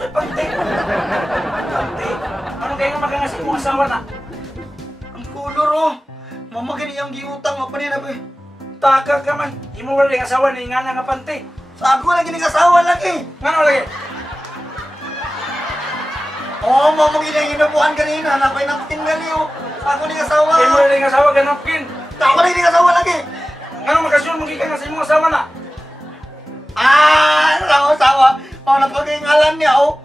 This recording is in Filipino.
Usoy panty. Panty. Ano kayo nga makangasig mong asawa na? Ang kulor oh. Mamagin iyang giutang mapanina ba eh. Taka ka man. Imo wala yung asawa ni nga nga panty. Sa ako lagi ng asawa lagi. Ngano lagi? Oo, mamagin iyang inabuhan kanina. Napay napkin gali oh. Sa ako ng asawa. Imo wala yung asawa ka napkin. Sa ako lagi ng asawa lagi. Ngano makasyon mong gikan sa imong asawa na? Asawa. Oh, napagkaingalan niya oh.